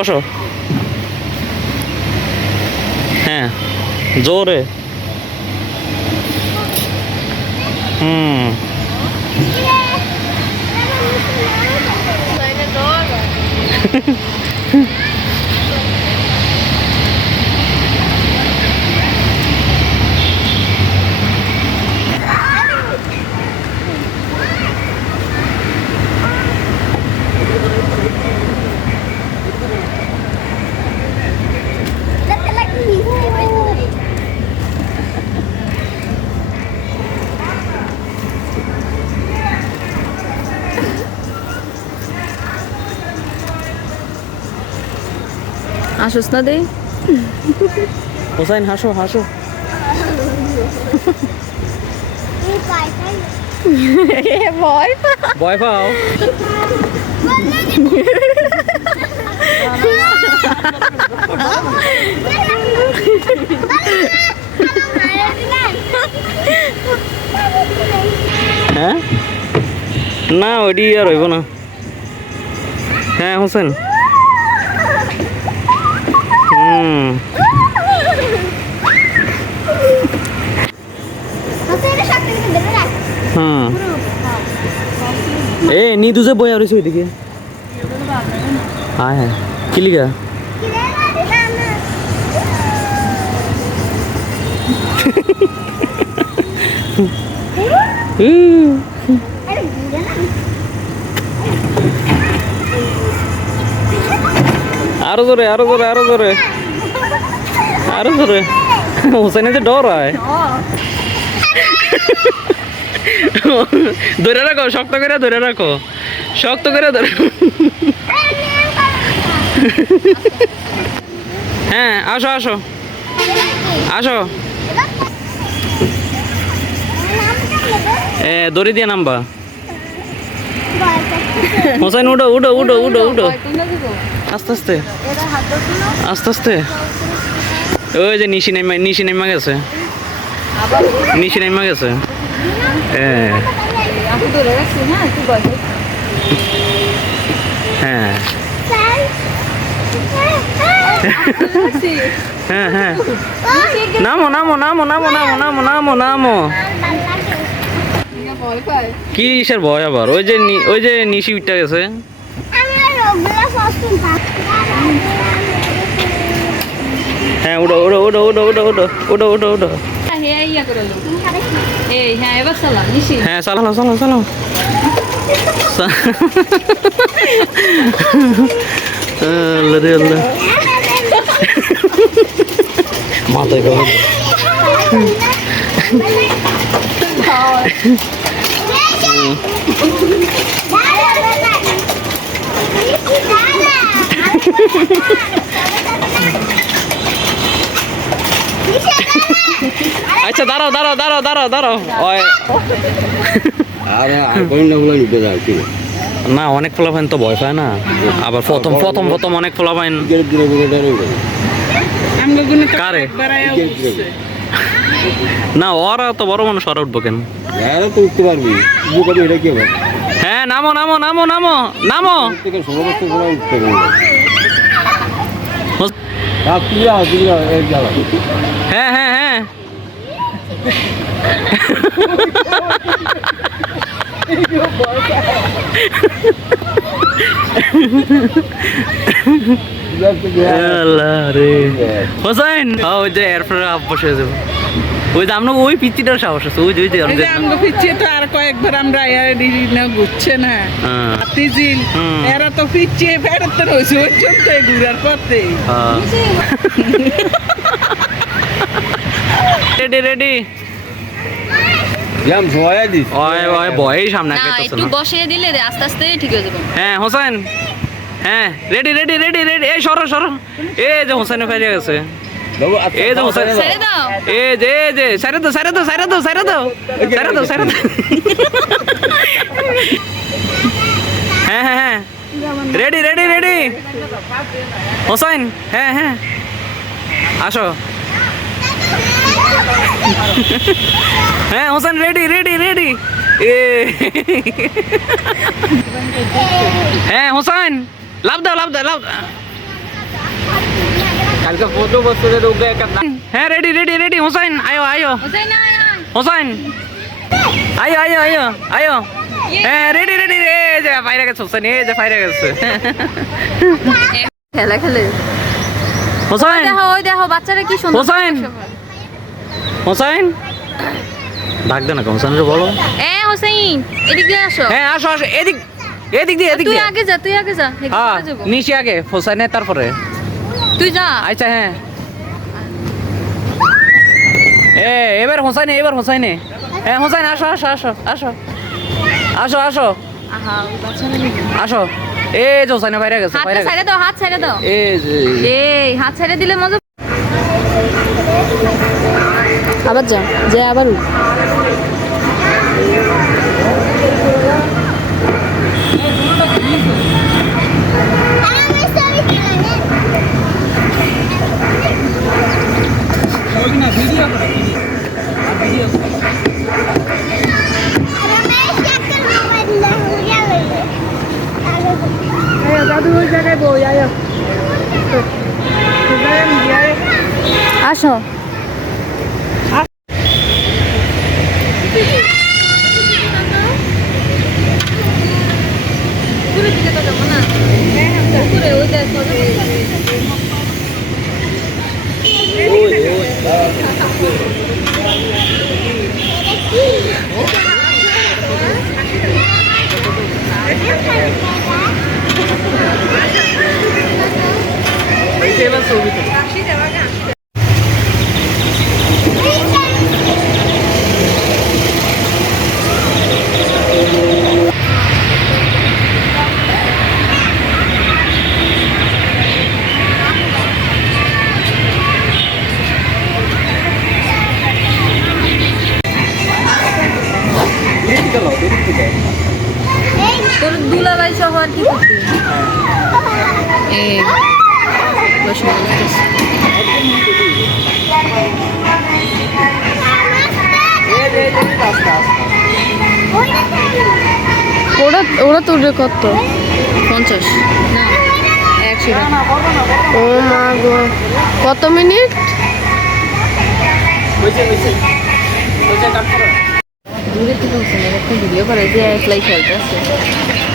বসো। হ্যাঁ জোরে। হুম আসোস না দে হোসাইন হাসো হাসো। ভয় ভয় পাও? হ্যাঁ না ওইটি আর হইব না। হ্যাঁ হোসেন। হুম এ নিদু যে বই আর ওইদিকে। হ্যাঁ হ্যাঁ কি লিগা? আরো জোরে আরো জোরে আরো জোরে আরো জোরে। হোসেনের যে ডর হয়। ধরে রাখো শক্ত করে ধরে রাখো শক্ত করে ধরে। হ্যাঁ আসো আসো আসো। দড়ি দিয়ে নামবা। হোসেন উঠো উঠো উঠো উঠো উঠো আস্তে আস্তে আস্তে আস্তে। ওই যে নিশি নেমা গেছে নিশি নেমা গেছে। হ্যাঁ হ্যাঁ হ্যাঁ হ্যাঁ নামো নামো নামো নামো নামো নামো নামো নামো। কি কিসের ভয় আবার? ওই যে নিশি উঠে গেছে। হ্যাঁ উঠো উঠো উঠো উঠো উঠো উঠো উঠো উঠো উঠো। হ্যাঁ চালাও চালাও চালাও। আল্লাহ রে আল্লাহ মাথায় গেল। আচ্ছা দাঁড়াও দাঁড়াও দাঁড়াও দাঁড়াও দাঁড়াও। না অনেক ফলাফাইন তো ভয় পায় না। আবার প্রথম প্রথম প্রথম অনেক ফলাফাইন। না ওরা তো বড় মানুষ ওরা উঠবো কেন? উঠতে পারবি। হ্যাঁ নামো নামো নামো নামো নামো। হ্যাঁ হ্যাঁ হ্যাঁ হোসেন ওই যে এরপরে বসে যাবো। ওই যে আমরা ওই পিচিটার সাহস আছে। ওই যে আমরা পিচি তো আর কয়েকবার আমরা ঘুরছে না এরা তো পিছিয়ে বেড়াতে রয়েছে ওই জন্য ঘুরার পথে। রেডি রেডি ভয় সামনে একটু বসিয়ে দিলে আস্তে আস্তে ঠিক হয়ে যাবে। হ্যাঁ হোসেন হ্যাঁ রেডি রেডি রেডি রেডি। এই সরো সরো। এই যে হোসেনে ফেলে গেছে। এই যে হোসেন ছেড়ে দাও। এই যে সাইরে দাও সাইরে দাও সাইরে দাও সাইরে দাও সাইরে দাও সাইরে দাও। হ্যাঁ হ্যাঁ হ্যাঁ রেডি রেডি রেডি হোসেন। হ্যাঁ হ্যাঁ আসো। হ্যাঁ হোসেন রেডি রেডি রেডি। হ্যাঁ হোসেন লাভ দাও লাভ দাও লাভ। কালকে ফটো বসতে রোগে একটা হ্যাঁ রেডি রেডি রেডি হোসেন আয়ো আয়ো হোসেন আয়ো আয়ো আয়ো আয়ো হ্যাঁ রেডি রেডি রে যে বাইরে গেছে হোসেন এই যে বাইরে গেছে খেলা খেলে হোসেন ওই দেখো বাচ্চারা কি সুন্দর হোসেন হোসেন ডাক দে না হোসেন রে বলো হোসেন এদিকে আসো হ্যাঁ আসো আসো এদিক এদিক দিয়ে এদিক তুই দিয়ে আগে যা তুই আগে যা হ্যাঁ এদিকে যাবো নিচে আগে হোসেনের তারপরে তুই যা আচ্ছা হ্যাঁ এবার হোসাইনে এবার হোসাইনে হ্যাঁ হোসাইন আসো আসো আসো আসো আসো আসো আহা ওই বাচ্চারা নাকি? আসো এই যে হোসাইনে বাইরে গেছে হাতটা বাইরে গেছে ছেড়ে দাও হাত ছেড়ে দাও এই যে এই হাত ছেড়ে দিলে মজা আবার যা যে আবার উঠ। আসো এবার ছবি তো তোর দুলাভাই সহ আর কি করতে এই বসে বসতেছে। ওরা ওরা তোর কত 50 না 100 টাকা ও মা গো কত মিনিট দূরে থেকে হচ্ছে না একটা ভিডিও করে যে একলাই খেলতে আছে